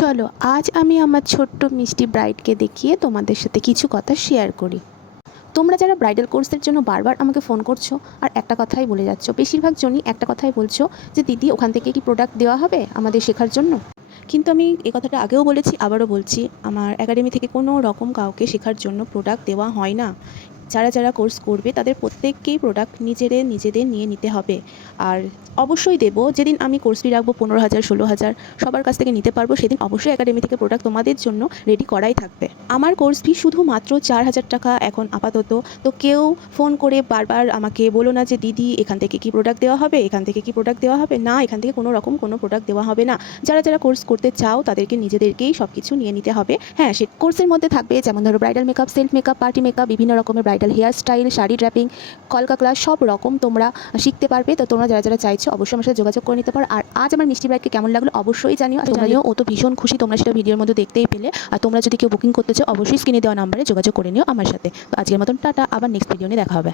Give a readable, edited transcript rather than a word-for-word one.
চলো আজ আমি আমার ছোট্ট মিষ্টি ব্রাইডকে দেখিয়ে তোমাদের সাথে কিছু কথা শেয়ার করি। তোমরা যারা ব্রাইডাল কোর্সের জন্য বারবার আমাকে ফোন করছো আর একটা কথাই বলে যাচ্ছ, বেশিরভাগ জনই একটা কথাই বলছো যে দিদি ওখান থেকে কি প্রোডাক্ট দেওয়া হবে আমাদের শেখার জন্য। কিন্তু আমি এই কথাটা আগেও বলেছি, আবারও বলছি, আমার একাডেমি থেকে কোনো রকম কাউকে শেখার জন্য প্রোডাক্ট দেওয়া হয় না। যারা যারা কোর্স করবে তাদের প্রত্যেককেই প্রোডাক্ট নিজেদের নিয়ে নিতে হবে। আর অবশ্যই দেবো, যেদিন আমি কোর্স ফি রাখবো 15,000 16,000 সবার কাছ থেকে নিতে পারবো, সেদিন অবশ্যই একাডেমি থেকে প্রোডাক্ট তোমাদের জন্য রেডি করাই থাকবে। আমার কোর্স ফি শুধুমাত্র 4,000 টাকা এখন আপাতত। তো কেউ ফোন করে বারবার আমাকে বলো না যে দিদি এখান থেকে কি প্রোডাক্ট দেওয়া হবে, এখান থেকে কি প্রোডাক্ট দেওয়া হবে। না, এখান থেকে কোনো রকম কোনো প্রোডাক্ট দেওয়া হবে না। যারা যারা কোর্স করতে চাও তাদেরকে নিজেদেরকেই সব কিছু নিয়ে নিতে হবে। হ্যাঁ, সে কোর্সের মধ্যে থাকবে যেমন ধরো bridal makeup, self makeup, party makeup, বিভিন্ন রকমের bridal hair style, sari draping, কলকা ক্লাস, সব রকম তোমরা শিখতে পারবে। তো তোমরা যারা যারা চাইছো অবশ্যই আমার সাথে যোগাযোগ করে নিতে পারো। আর আজ আমার মিষ্টি ব্রাইডকে কেমন লাগলো অবশ্যই জানিও। ও তো ভীষণ খুশি, তোমরা সেটা ভিডিওর মধ্যে দেখতেই পেলে। আর তোমরা যদি কেউ বুকিং করতে চাও অবশ্যই স্ক্রিনে দেওয়া নাম্বারে যোগাযোগ করে নিও আমার সাথে। তো আজকের মতন টাটা, আবার নেক্সট ভিডিও নিয়ে দেখা হবে।